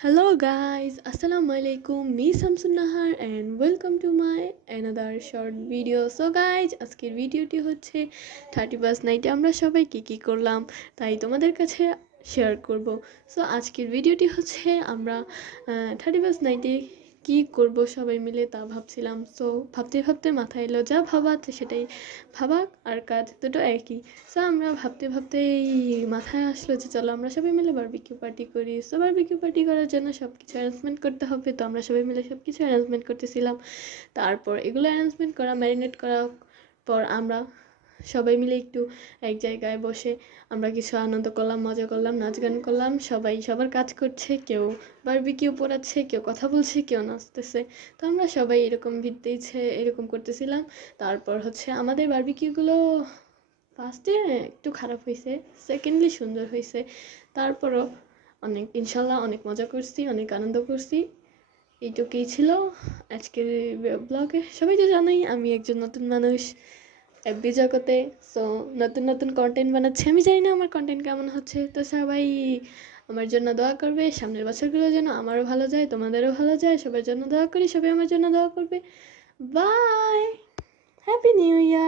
Hello guys, Assalamu alaikum. Me Samsun Nahar and welcome to my another short video. So guys, আজকের ভিডিওটি হচ্ছে 31st নাইটে আমরা সবাই কি করলাম তাই তোমাদের কাছে শেয়ার করব। সো আজকের ভিডিওটি হচ্ছে আমরা 31st নাইটে কি করব সবাই মিলে তা ভাবছিলাম। সো ভাবতে ভাবতে মাথায় এলো যা ভাবা সেটাই ভাবা আর কাজ দুটো একই। সো আমরা ভাবতে মাথায় আসলো যে চলো আমরা সবাই মিলে বারবিকিউ পার্টি করি। সো বারবিকিউ পার্টি করার জন্য সব কিছু অ্যারেঞ্জমেন্ট করতে হবে, তো আমরা সবাই মিলে সব কিছু অ্যারেঞ্জমেন্ট করতেছিলাম। তারপর এগুলো অ্যারেঞ্জমেন্ট করা ম্যারিনেট করার পর আমরা সবাই মিলে একটু এক জায়গায় বসে আমরা কিছু আনন্দ করলাম, মজা করলাম, নাচ গান করলাম। সবাই সবার কাজ করছে, কেউ বারবিকিউ পোড়াচ্ছে, কেউ কথা বলছে, কেউ নাচতেছে। তো আমরা সবাই এরকম ভিত্তিছে এরকম করতেছিলাম। তারপর হচ্ছে আমাদের বারবিকিউগুলো ফার্স্টে একটু খারাপ হয়েছে, সেকেন্ডলি সুন্দর হয়েছে। তারপরও অনেক ইনশাল্লাহ অনেক মজা করছি, অনেক আনন্দ করছি। এইটুকুই ছিল আজকের ব্লগে। সবাই তো জানোই আমি একজন নতুন মানুষ এফবি জগতে। সো নতুন কন্টেন্ট বানাচ্ছি, আমি জানি না আমার কন্টেন্ট কেমন হচ্ছে। তো সবাই আমার জন্য দোয়া করবে, সামনের বছরগুলো যেন আমারও ভালো যায়, তোমাদেরও ভালো যায়। সবার জন্য দোয়া করি, সবাই আমার জন্য দোয়া করবে। বাই, হ্যাপি নিউ ইয়ার।